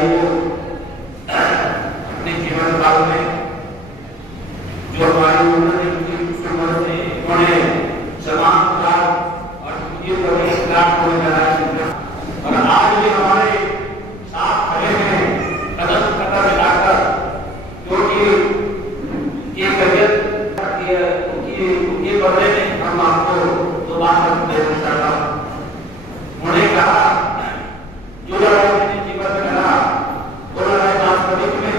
लड़ाई को अपने जीवन काल में जो हमारी उन्होंने समान और और आज भी हमारे साथ खड़े हैं कदम कदम मिलाकर, क्योंकि उनके बदले में हम आपको दो बात देना चाहता हूँ। उन्होंने कहा जो लड़ाई मैंने जीवन में लड़ा वो लड़ाई वास्तविक में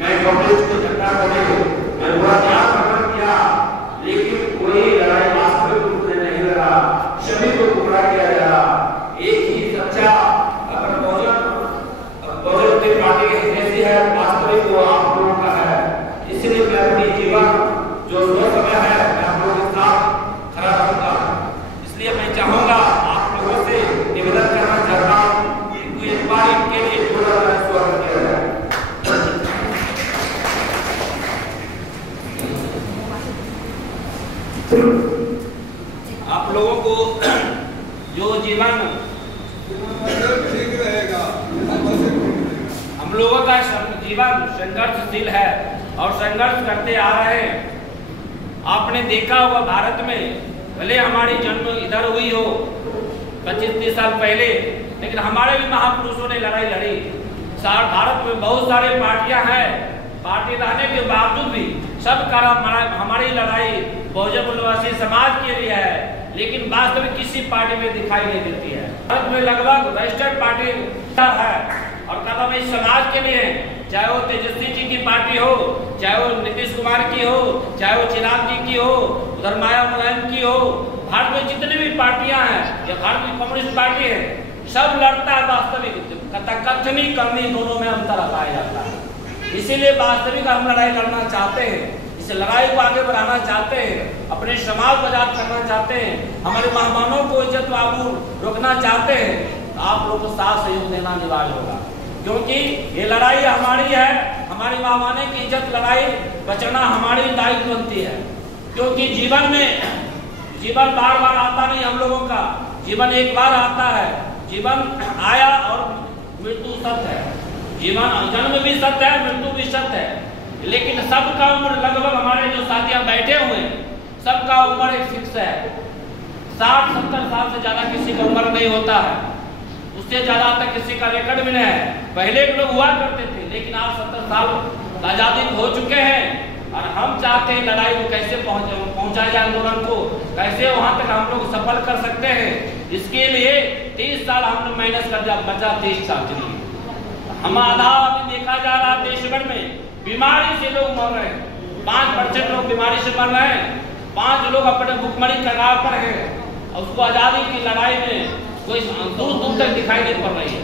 मैं कांग्रेस को झंडा खोले मैं बुरा त्याग प्रकट किया, लेकिन कोई लड़ाई वास्तविक रूप में नहीं लड़ा, सभी को गुमराह किया जा रहा। एक ही सच्चा अगर बहुजन पार्टी की जैसी है वास्तविक वो आप लोगों का है। इसलिए मैं अपनी जीवन जो समय है मैं आप लोगों के साथ खड़ा रहूंगा। इसलिए मैं चाहूंगा आप लोगों से निवेदन करना चाहता हूँ कि एक बार इनके लिए थोड़ा स्वागत किया जाए। आप लोगों को जो जीवन ठीक रहेगा, हम लोगों का जीवन संघर्षशील है और संघर्ष करते आ रहे हैं। आपने देखा होगा भारत में भले हमारी जन्म इधर हुई हो 25-30 साल पहले, लेकिन हमारे भी महापुरुषों ने लड़ाई लड़ी। भारत में बहुत सारे पार्टियां हैं, पार्टी रहने के बावजूद भी सब हमारी लड़ाई बहुजन मूल्यवासी समाज के लिए है, लेकिन वास्तविक किसी पार्टी में दिखाई नहीं देती है। भारत में लगभग रजिस्टर्ड पार्टी है और कदम इस समाज के लिए, चाहे वो तेजस्वी जी की पार्टी हो, चाहे वो नीतीश कुमार की हो, चाहे वो चिराग जी की हो, उधर माया मुलायम की हो, भारत में जितनी भी पार्टियां हैं या भारत की कम्युनिस्ट पार्टी है, सब लड़ता है वास्तविक। कथनी करनी दोनों में अंतर पाया जाता है। इसीलिए वास्तविक हम लड़ाई लड़ना चाहते हैं, इस लड़ाई को आगे बढ़ाना चाहते हैं, अपने समाज को आजाद करना चाहते हैं, हमारे मेहमानों को इज्जत आबरू रोकना चाहते हैं, तो आप लोग को साथ सहयोग देना अनिवार्य होगा। क्योंकि ये लड़ाई हमारी है, हमारी मेहमानों की इज्जत लड़ाई बचाना हमारी दायित्व बनती है। क्योंकि जीवन में बार बार आता नहीं, हम लोगों का जीवन एक बार आता है। जीवन आया और मृत्यु सत्य है, जीवन जन्म भी सत्य है, मृत्यु भी सत्य है। लेकिन सबका उम्र लगभग हमारे जो साथियां बैठे हुए हैं सबका उम्र एक फिक्स है। 60-70 साल से ज्यादा किसी का उम्र नहीं होता है, उससे ज्यादा तक किसी का रिकॉर्ड भी नहीं है। पहले के लोग हुआ करते थे, लेकिन आज 70 साल आजादी हो चुके हैं और हम चाहते हैं लड़ाई को कैसे पहुंचाया जाए, आंदोलन को कैसे वहां तक हम लोग सफल कर सकते हैं। इसके लिए 30 साल हम लोग मेहनत कर दिया, बचा 30 साल के लिए। हम आधा अभी देखा जा रहा है देश भर में बीमारी से लोग मर रहे हैं, 5% लोग बीमारी से मर रहे हैं, 5 लोग अपने भुखमरी कगार पर हैं। और उसको आजादी की लड़ाई में कोई दूर दूर तक दिखाई नहीं पड़ रही है।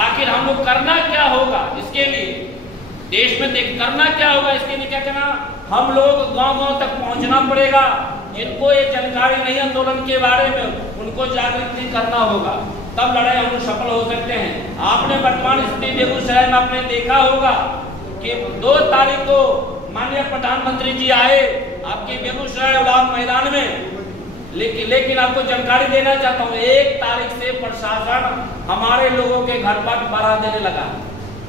आखिर हम लोग करना क्या होगा इसके लिए, देश में करना क्या होगा इसके लिए, क्या करना, हम लोग गांव-गांव तक पहुंचना पड़ेगा। जिनको ये जानकारी नहीं आंदोलन के बारे में उनको जागृत करना होगा, तब लड़ाई हम लोग सफल हो सकते हैं। आपने वर्तमान स्थिति बेगूसराय में आपने देखा होगा कि 2 तारीख को माननीय प्रधानमंत्री जी आए आपके बेगूसराय उड़ान मैदान में, लेकिन आपको जानकारी देना चाहता हूँ 1 तारीख से प्रशासन हमारे लोगों के घर पर पहरा देने लगा।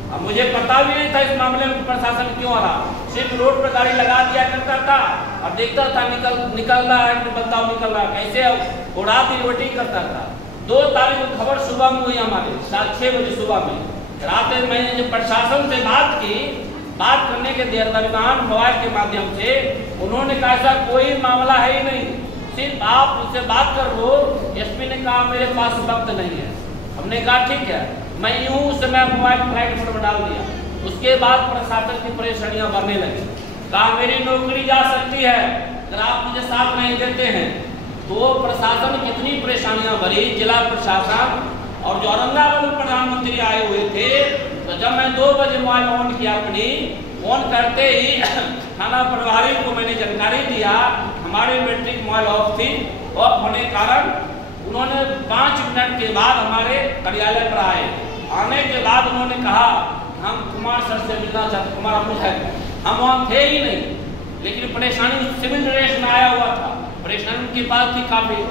अब मुझे पता भी नहीं था इस मामले में प्रशासन क्यों आ रहा, सिर्फ रोड पर गाड़ी लगा दिया करता था और देखता था निकल रहा है कि बदलाव निकल रहा है, कैसे उड़ा दी रोटी करता था। 2 तारीख को खबर सुबह में हुई हमारे 6 बजे सुबह में। रात में मैंने जब प्रशासन से बात करने के दरमियान मोबाइल के माध्यम से उन्होंने कहा ऐसा कोई मामला है ही नहीं, सिर्फ आप उससे बात कर लो। एसपी ने कहा मेरे पास वक्त नहीं है। हमने कहा ठीक है, मैं यूं उस समय मोबाइल फ्लाइट मोड में डाल दिया। उसके बाद प्रशासन की परेशानियां बढ़ने लगी, कहा मेरी नौकरी जा सकती है अगर आप मुझे साथ नहीं देते हैं। तो प्रशासन कितनी परेशानियां बढ़ी, जिला प्रशासन और जो औरंगाबाद में प्रधानमंत्री आए हुए थे, तो जब मैं 2 बजे मोबाइल ऑन किया अपनी, ऑन करते ही थाना प्रभारी को मैंने जानकारी दिया हमारे मैट्रिक मोबाइल ऑफ थी, ऑफ होने के कारण उन्होंने 5 मिनट के बाद हमारे कार्यालय पर आए। आने के बाद उन्होंने कहा हम कुमार सर से मिलना चाहते, कुमार अमृत है, हम वहाँ थे ही नहीं, लेकिन परेशानी सिविल ड्रेस में आया हुआ था, परेशानी उनके पास थी काफी।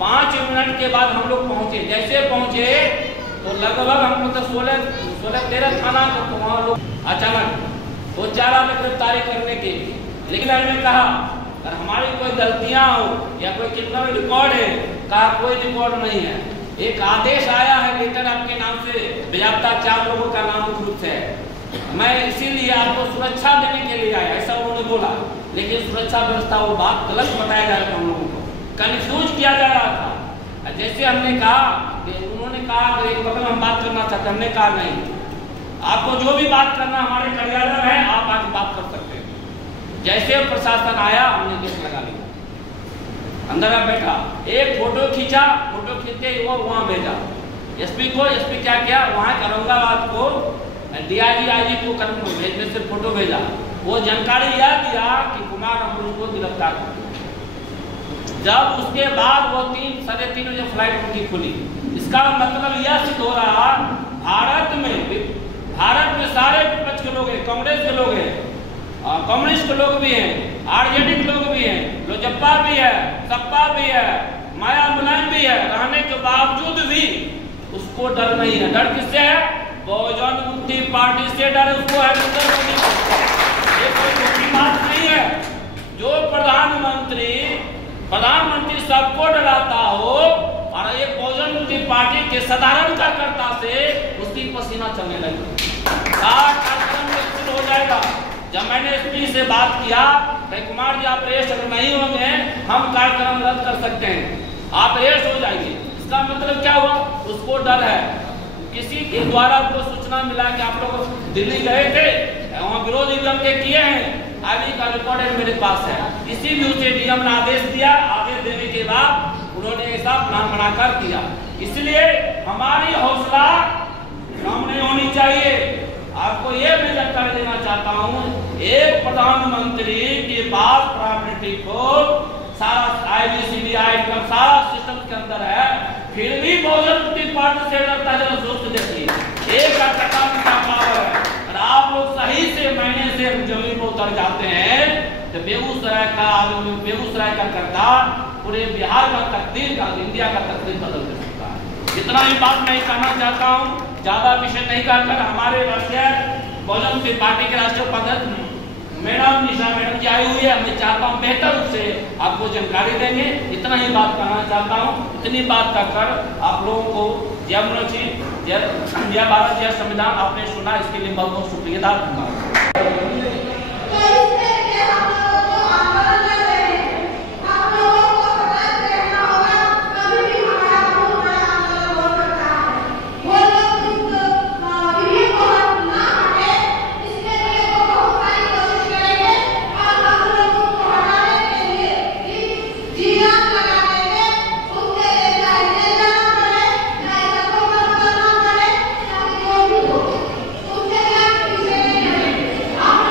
5 मिनट के बाद हम लोग पहुंचे, जैसे पहुंचे तो लगभग हम लोग 16 सोलह 13 थाना तो वहाँ लोग अचानक वो चाह रहा था गिरफ्तारी करने के लिए, लेकिन हमने कहा अगर हमारी कोई गलतियां हो या कोई कितना रिकॉर्ड है, कहा कोई रिकॉर्ड नहीं है, एक आदेश आया है लेटर आपके नाम से बेजाबता 4 लोगों का नाम उद्धृत है, मैं इसीलिए आपको सुरक्षा देने के लिए आया, ऐसा उन्होंने बोला। लेकिन सुरक्षा व्यवस्था वो बात गलत बताया जा रहा था, हम लोगों को कंफ्यूज किया जा रहा था। जैसे हमने कहा कि उन्होंने कहा कि एक बगल हम बात करना चाहते, हमने कहा नहीं, आपको जो भी बात करना हमारे कार्यालय में है आप आके बात कर सकते हैं। जैसे प्रशासन आया हमने गेट लगा लिया, अंदर आप बैठा, एक फोटो खींचा, फोटो खींचते वो वहाँ भेजा एसपी को, एसपी क्या किया वहाँ औरंगाबाद को डीआईजी आईजी को भेजने से फोटो भेजा, वो जानकारी यह दिया कि कुमार अमरुल को गिरफ्तार कर। जब उसके बाद वो 3-3:30 बजे फ्लाइट उनकी खुली, इसका मतलब यह सिद्ध हो रहा भारत में सारे विपक्ष के लोग हैं, कांग्रेस के लोग हैं, कम्युनिस्ट के लोग भी हैं, आरजेडी के लोग भी हैं, लोजपा भी है, सपा भी है, माया मुलायम भी है, रहने के बावजूद भी उसको डर नहीं है। डर किससे है? बहुजन मुक्ति पार्टी से डर है, उसको है नरेंद्र मोदी को। ये कोई छोटी बात नहीं है। जो प्रधानमंत्री सबको डराता हो और एक बहुजन मुक्ति पार्टी के साधारण कार्यकर्ता से उसकी पसीना चलने लगे, कार्यक्रम हो जाएगा। जब मैंने एसपी से बात किया, कुमार जी आप रेस्ट अगर नहीं होंगे हम कार्यक्रम रद्द कर सकते हैं, आप रेस्ट हो जाएंगे। इसका मतलब क्या हुआ? उसको डर है, किसी के द्वारा उसको सूचना मिला कि आप लोग दिल्ली गए थे, वहाँ विरोध के किए हैं, आगे का रिकॉर्ड मेरे पास है। किसी भी उसे डीएम ने आदेश दिया, आदेश देने के बाद उन्होंने ऐसा प्लान बनाकर किया। इसलिए हमारी हौसला कम नहीं होनी चाहिए। आपको ये मैं जानकारी देना चाहता हूँ, एक प्रधानमंत्री के पास प्रॉपर्टी को सारा IBCDI का सारा सिस्टम के अंदर है, फिर भी बहुजन मुक्ति पार्टी से डरता, जरा सोच देखिए, एक टका का पावर है। और आप लोग सही से महीने से जमीन पर उतर जाते हैं तो बेगूसराय का आदमी, बेगूसराय का करता पूरे बिहार का तकदीर का, इंडिया का तकदीर बदल दे सकता है। इतना ही बात मैं कहना चाहता हूँ, ज्यादा विषय नहीं कहकर हमारे राष्ट्रीय बहुजन मुक्ति पार्टी के राष्ट्रीय उपाध्यक्ष मैडम निशा मैडम जी आई हुई है, मैं चाहता हूँ बेहतर रूप से आपको जानकारी देंगे। इतना ही बात कहना चाहता हूँ। इतनी बात कहकर आप लोगों को जय मनोजी, जय भारत, जय संविधान आपने सुना, इसके लिए बहुत बहुत शुक्रिया। आप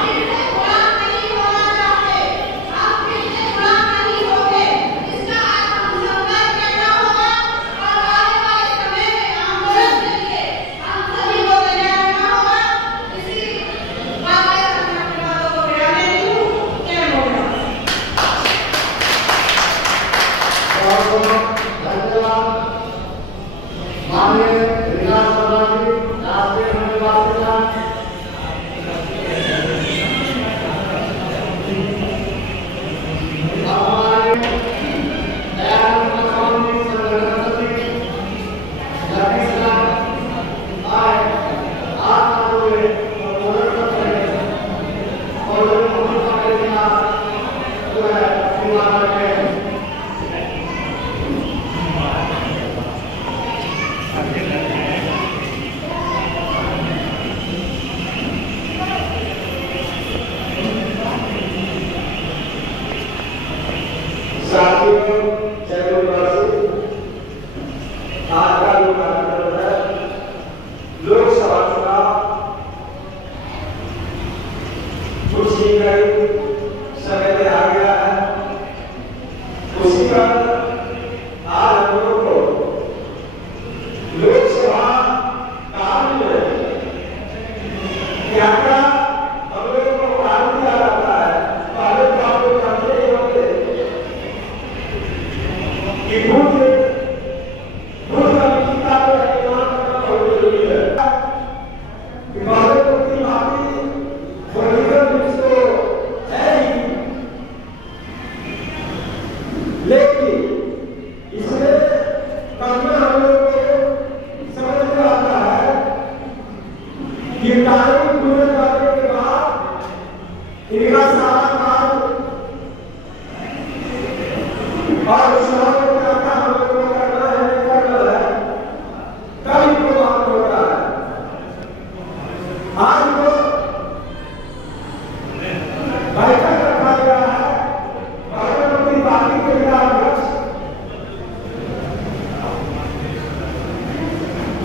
ये तारीख पूरे करने के बाद इनका सारा काम और उसमें क्या क्या हम लोगों को करना है नहीं करना है तब इनको मालूम होता है। आज को बैठक रखा गया है प्रधानमंत्री पार्टी के अध्यक्ष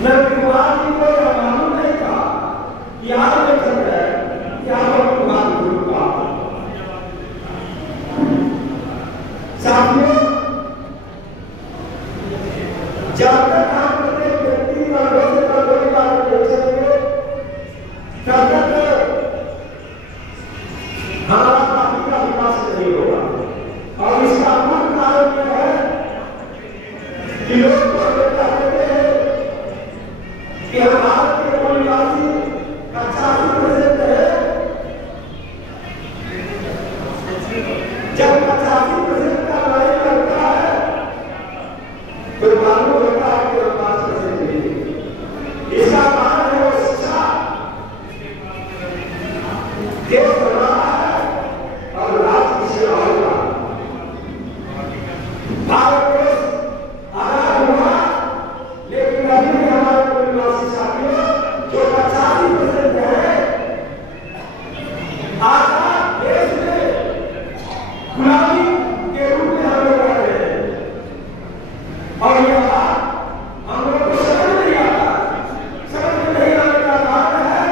नरेंद्र कुमार जी को यह मालूम नहीं था कि आज में चल रहा है क्या कुमार गुरु का साथियों जब तक हम प्रत्येक व्यक्ति का वैसे का कोई बात देख सकेंगे तब तक हमारा पार्टी का विकास नहीं होगा। और इसका मूल कारण यह है कि लोग कहते हैं कि हम भारत के मूल निवासी 85% है। जब 85% का लड़ाई लगता है तो मालूम होता है कि 5% नहीं। इसका कारण है वो शिक्षा देश बना है और राष्ट्र की सेवा होगा। भारत देश आजाद हुआ लेकिन अभी भी हमारे मूल निवासी साथियों जो 85% है आजाद देश में गुलामी के रूप में हम लोग रह रहे हैं। और यह बात हम लोग को समझ नहीं आता। समझ में नहीं आने का कारण है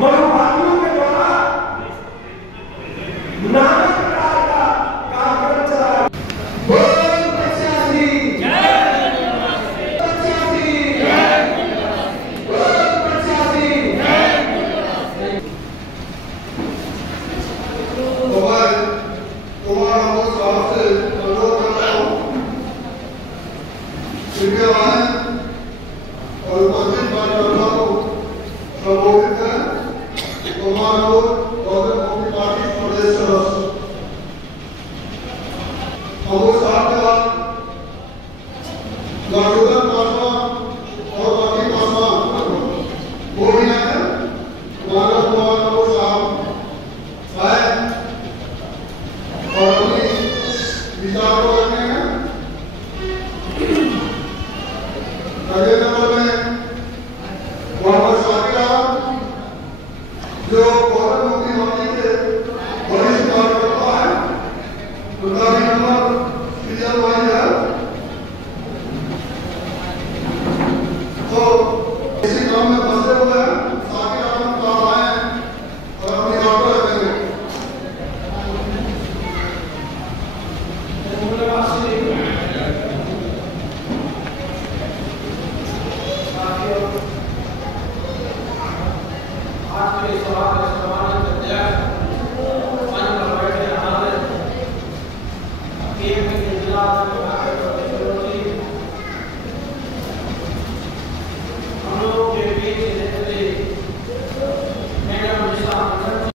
मनुवादियों के द्वारा नाना प्रकार का कार्यक्रम चलाया। के